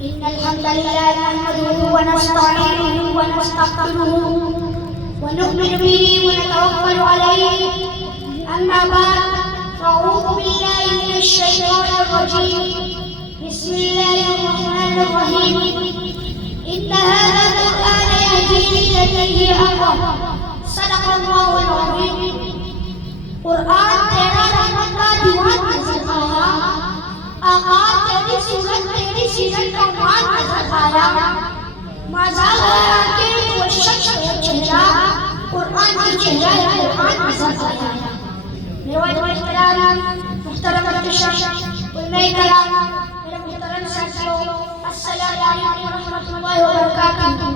إن الحمد لله نحمده ونستعينه ونستغفره ونؤمن به ونتوكل عليه. أما بعد فأعوذ بالله من الشيطان الرجيم. بسم الله الرحمن الرحيم. إن هذا القرآن يهدي للتي هي أقوم. صدق الله العظيم. قرآن تیرا رحمت کا دیوان نظر آیا، آغاز تیری صورت تیری سیرت کا عنوان نظر آیا. مزاج ہے کہ وہ شخص ہے چہرہ، قرآن کی چہرہ ہے، قرآن نظر آیا. میرے محترم انتشار علماء کرام، میرے محترم ساتھیوں، السلام علیکم ورحمۃ اللہ وبرکاتہ.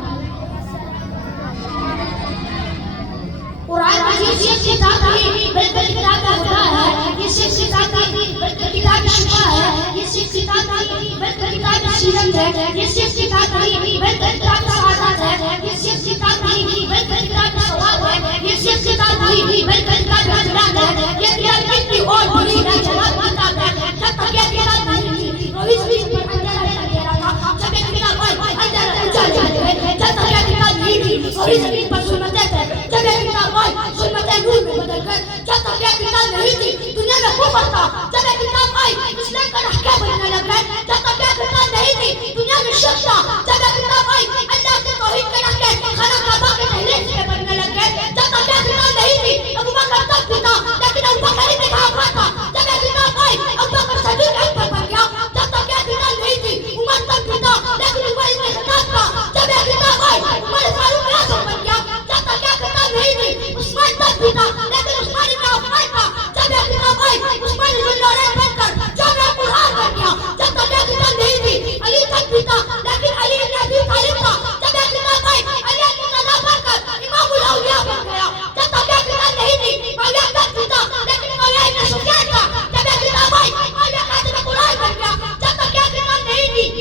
قرآن مجید یہ کتاب نہیں بلکہ کتاب خدا ہے. یہ صرف کتاب نہیں بلکہ کتاب شفا ہے. یہ صرف کتاب نہیں بلکہ کتاب سیرت ہے. یہ صرف کتاب نہیں بلکہ کتاب سعادت ہے. یہ صرف کتاب نہیں بلکہ کتاب ثواب ہے. یہ صرف کتاب نہیں بلکہ کتاب اجرات ہے. یہ کتاب کتنی اور بڑی ہے جناب کتاب ہے. جب تک یہ کتاب نہیں تھی روز بھی پر اندھیرا دے رہا تھا. جب یہ کتاب آئی اندھیرا اجالا دے. جب تک یہ کتاب نہیں تھی روز بھی پر ظلمتیں تھے. جب یہ کتاب آئی ظلمتیں نور میں بدل کر. جب تک یہ کتاب نہیں تھی دنیا میں کفر تھا. جب یہ کتاب آئی اسلام کا رہکا بننے لگ گئے. جب تک یہ کتاب نہیں تھی دنیا میں شک تھا. جب یہ کتاب آئی اللہ کے توحید کے رہکے خانہ کعبہ کے دہلیز پہ بننے لگ گئے. جب تک یہ کتاب نہیں تھی ابو بکر تب بھی تھا لیکن ابو بکر ہی دکھا ہوا تھا. جب یہ کتاب آئی ابو بکر صدیق اکبر بن گیا. جب تک یہ کتاب نہیں تھی عمر تب بھی تھا لیکن عمر ابن خطاب تھا. جب یہ کتاب آئی عمر فاروق اعظم بن گیا. جب تک یہ کتاب نہیں تھی عثمان تب بھی تھا لیکن عثمان ابن عفان تھا. جب یہ کتاب آئی عثمان ذو النورین بن کر جامع قرآن بن گیا. جب تک یہ کتاب نہیں تھی علی تب بھی تھا لیکن علی ابن ابی طالب تھا. جب یہ کتاب آئی علی ابن طلحہ بن کر امام الاولیاء بن گیا. جب تک یہ کتاب نہیں تھی معاویہ تب بھی تھا لیکن معاویہ ابن سفیان تھا. جب یہ کتاب آئی معاویہ خاتم قرآن بن گیا. جب تک یہ کتاب نہیں تھی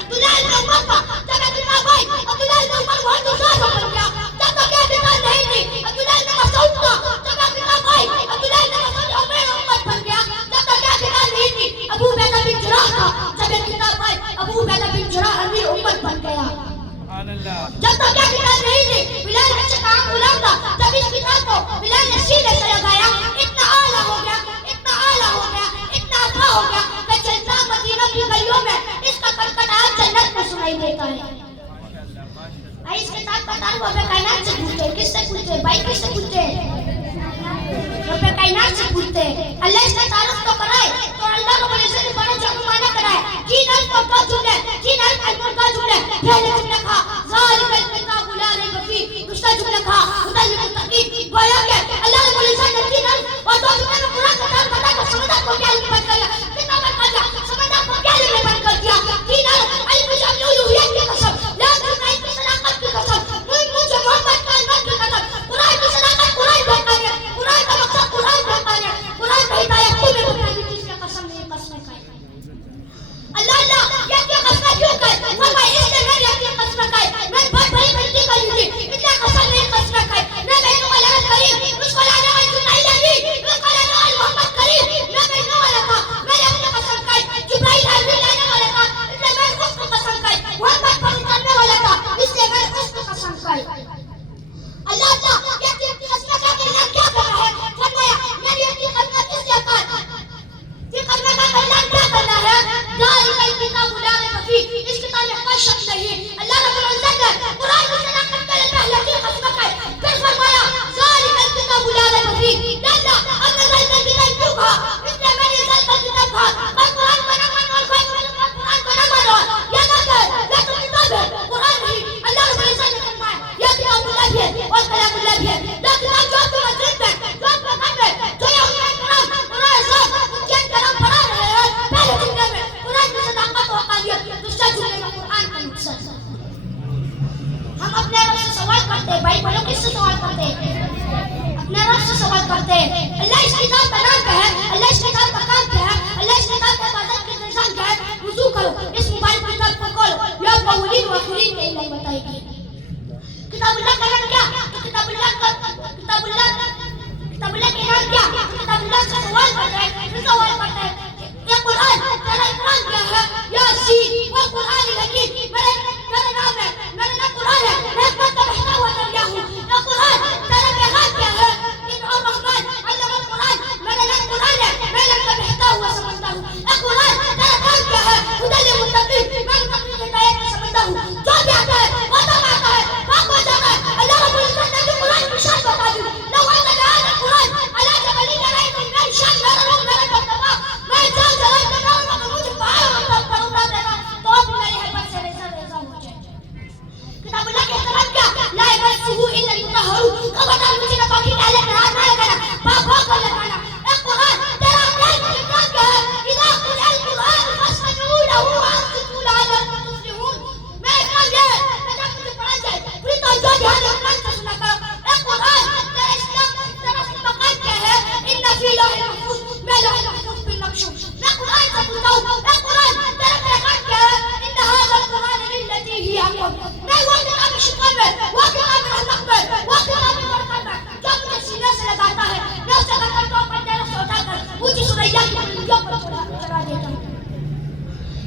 عبداللہ ابن عمر تھا. جب یہ کتاب آئی عبداللہ ابن عمر بہت اعظم بن گیا. جب تک یہ کتاب نہیں تھی عبداللہ ابن مسعود تھا. جب یہ کتاب آئی عبداللہ ابن مسعود امیر امت بن گیا. جب تک یہ کتاب نہیں تھی ابو عبیدہ بن جراح تھا. جب یہ کتاب آئی ابو عبیدہ بن جراح امیر امت بن گیا. جب تک یہ کتاب نہیں تھی بلال بچہ کا عام غلام تھا. جب اس کتاب کو بلال نے سینے سے لگایا اتنا اعلیٰ ہو گیا، اتنا اعلیٰ ہو گیا، اتنا اچھا ہو گیا کہ چلتا مدینہ کی گلیوں میں اس کا کڑکڑاہٹ جنت میں سنائی دیتا ہے. اس کتاب کا تعلق رب کائنات سے پوچھتے. کس سے پوچھتے بھائی؟ کس سے پوچھتے؟ رب کائنات سے پوچھتے. اللہ اس کا تعلق تو کرائے تو اللہ رب العزت نے بڑا جرمانہ کرائے. جن الفاظ کا جملے جن الفاظ کا جملے پہلے جملہ کہا ذالک الکتاب لا ریب فیہ، دوسرا جملہ کہا ھدی للمتقین. گویا کہ اللہ رب العزت نے تین اور دو جملے میں قرآن کا تعلق بتا کر سمجھدار کو کیا علم بن گیا، کتاب کر دیا سمجھدار کو کیا علم بن کر دیا. تین علم جامع الوہیت کی قسم، لا تنقید کی صداقت کی قسم، مجھے محمد کا علم کی قسم. قرآن کی صداقت قرآن بہتر ہے، قرآن کا مقصد قرآن بہتر ہے، قرآن کا ہدایت تمہیں بتائی جس کی قسم نہیں قسم کھائی. اللہ اللہ یہ قسم کیوں کھائی؟ فرمائے اس نے میری اپنی قسم کھائی. میں بہت بڑی غلطی کر لی تھی اتنا قسم نہیں قسم کھائی. میں بہنوں والا کریم اس کو لانے والی نہیں لگی اس کو لانے والی محمد کریم. میں بہنوں والا تھا میں نے اپنی قسم کھائی. جبرائیل عربی لانے والا تھا اس لیے میں اس کو قسم کھائی. محمد پر اترنے والا تھا اس لیے میں اس کو قسم کھائی. اللہ اللہ یہ قسم کھا کے اللہ کیا کر رہا ہے؟ فرمایا میری اپنی قسم کس لیے کھائی؟ یہ قسم کھا کر اللہ کیا کرنا ہے؟ ذالک الکتاب لا ریب فیہ، اس کتاب میں کوئی شک نہیں. اللہ رب العزت نے قرآن کی صداقت کے لیے پہلے کی قسم کھائی پھر فرمایا ذالک الکتاب لا ریب فیہ. اللہ اب نے ذالک الکتاب کیوں کہا؟ اس لیے میں نے ذالک الکتاب کہا. کوئی قرآن کو نہ مانو اور کوئی قرآن کو نہ مانو یہ نہ کہ یہ تو کتاب ہے قرآن نہیں. اللہ رب العزت نے فرمایا یہ کتاب اللہ بھی ہے اور کلام اللہ بھی ہے. یہ کتاب جو آپ کو مسجد میں جو آپ کو گھر میں جو یہ علماء کرام قرآن صاحب ان کے کلام پڑھا رہے ہیں پہلے جملے میں قرآن کی صداقت و حقانیت، دوسرے جملے میں قرآن کا مقصد. ہم اپنے رب سے سوال کرتے ہیں بھائی بولو کس سے سوال کرتے ہیں؟ اپنے رب سے سوال کرتے ہیں. اللہ اس کتاب کا نام کیا ہے؟ اللہ اس کتاب کا کام کیا ہے؟ اللہ اس کتاب کا عبادت کے نظام کیا ہے؟ وضو کرو اس مبارک کتاب کو کھولو یہ آپ کو اولین و آخرین کے علم بتائے گی. کتاب اللہ کا نام کیا؟ کتاب اللہ کے نام کیا؟ کتاب اللہ سے سوال کرتے ہیں. یہ قرآن تیرا اقرار کیا ہے؟ یاسین وہ قرآن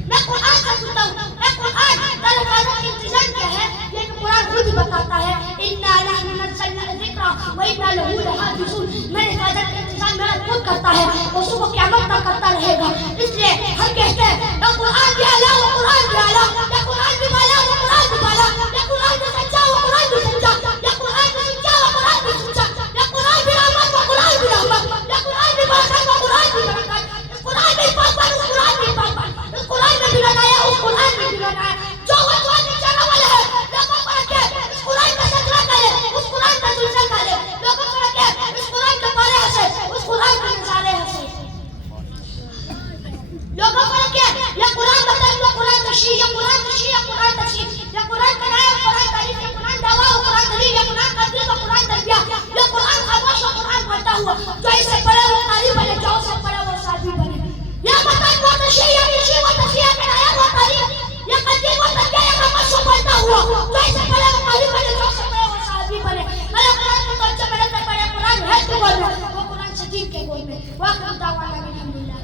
میں قرآن سے سنتا ہوں. میں قرآن تعالیٰ کا انتظام کیا ہے یہ قرآن خود ہی بتاتا ہے. اِنَّا نَحْنُ نَزَّلْنَا الذِّكْرَ وَإِنَّا لَهُ لَحَافِظُونَ. میرے حفاظت کا انتظام میرا خود کرتا ہے اور صبح قیامت تک کرتا رہے گا. اس لیے ہم کہتے ہیں یا قرآن بھی اعلیٰ وہ قرآن بھی اعلیٰ, یا قرآن بھی بالا وہ قرآن بھی بالا, یا قرآن بھی سچا وہ قرآن بھی سچا, یا قرآن بھی سچا وہ قرآن بھی سچا, یا قرآن بھی رحمت وہ قرآن بھی رحمت, یا قرآن بھی برکت وہ قرآن بھی برکت. اس قرآن میں پاک اس قرآن میں پاک, اس قرآن میں بھی بنایا اس قرآن میں بھی بنایا. جو وہ قرآن میں چلا والا ہے لوگوں کو رکھے اس قرآن کا سجدہ کرے, اس قرآن کا سجدہ کرے. لوگوں کو رکھے اس قرآن کے پارے ہنسے, اس قرآن کے نظارے ہنسے. لوگوں کو رکھے یا قرآن مطلب یا قرآن تشریح, یا قرآن تشریح, یا قرآن تشریح, یا قرآن کنایا قرآن تعریف, یا قرآن دعوا قرآن دلیل, یا قرآن تدبیر قرآن تربیہ, یا قرآن خاموش و قرآن پڑھتا ہوا. جو اس سے پڑھے وہ قاری بنے, جو اس سے پڑھے وہ سادی بنے. یا مطلب وہ تشریح, یا تشریح و تشریح, کنایا وہ تعریف, یا قدیم و تربیہ, یا خاموش و پڑھتا ہوا. جو اس سے پڑھے وہ قاری بنے, جو اس سے پڑھے وہ سادی بنے. میرے قرآن کو تو اچھا میرے سے پڑھے قرآن ہے کے گول میں, وہ قرآن شدید کے گول میں. واخر دعوانا الحمدللہ.